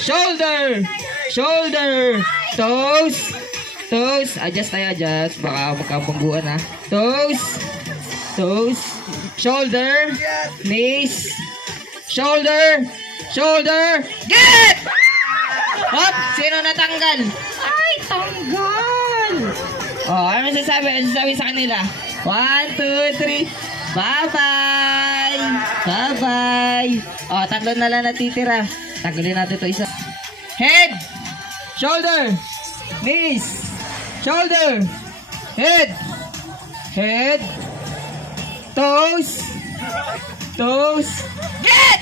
Shoulder. Shoulder. Toes. Toes. Adjust tayo, adjust. Baka magkapangguan ha. Toes. Toes. Shoulder. Knees. Shoulder. Shoulder. Get! Hop! Sino natanggal? Ay, tanggal! Oh, ano masasabi? Ano masasabi sa kanila? 1, 2, 3. Bye-bye! Bye-bye! Oh, tatlo na lang natitira. Tanggalin natin ito isa. Head! Shoulder! Knees! Shoulder! Head! Head! Toes! Toes! Get!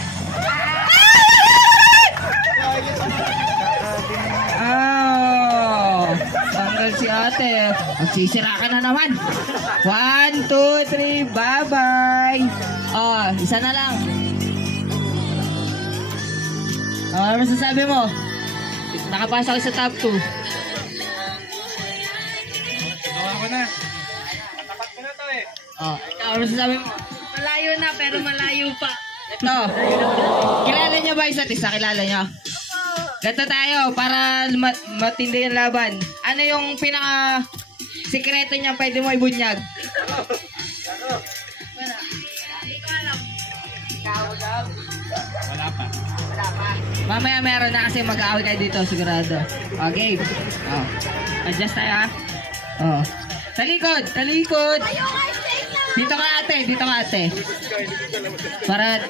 Oh! Tanggal si ate. Magsisira ka na naman. 1, 2, 3. Bye-bye! Oh, isa na lang. Oh, ano masasabi mo? Nakapasok sa top 2. Gawa ko na. Natapat ko na to eh. Oh, ikaw, ano masasabi mo? Malayo na pero malayo pa. Ito. Kilala niyo ba isa't isa? Kilala niyo? Ganito tayo para matindi yung laban. Ano yung pinaka sikreto niya pwede mo ibunyag? Wala. Hindi ko alam. Wala pa. Wala pa. Mamaya meron na kasi mag-aaway kayo dito sigurado. Okay. Oh. Adjust tayo ha. Oh. Talikod! Talikod! Dito ka ate! Dito ka ate! Para...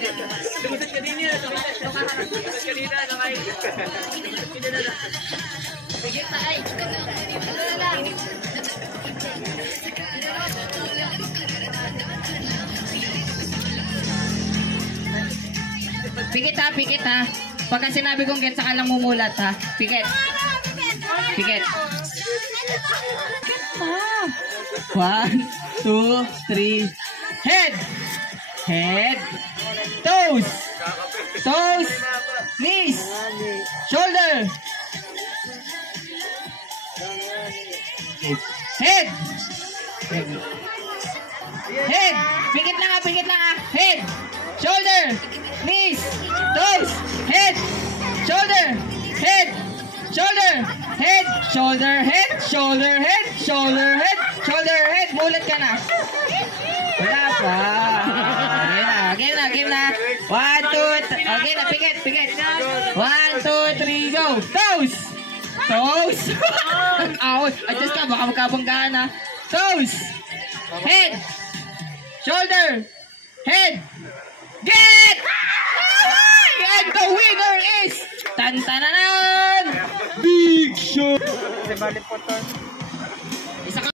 Pikit ha, pikit ha. Pagka sinabi kong get, saka lang mumulat ha. Pikit. Pikit. 1, 2, 3. Head. Head. Toes. Toes. Knees. Shoulder. Head. Head. Pikit lang ha, pikit lang ha. Head. Shoulder. Knees. Toes. Head. Shoulder. Head. Shoulder. Head. Shoulder. Head. Shoulder. Head. Shoulder. Head. Shoulder. Head. Mulat ka na. Wala pa. Game na. Game na. 1, 2, 3. Okay na. Pikit. Pikit. 1, 2, 3. Go. Toes. Toes. Adjust ka. Baka magkabanggaan ha. Toes. Head. Shoulder. Head. Get! And the winner is Tantananan! Big Show! Kasi balik po to. Isa ka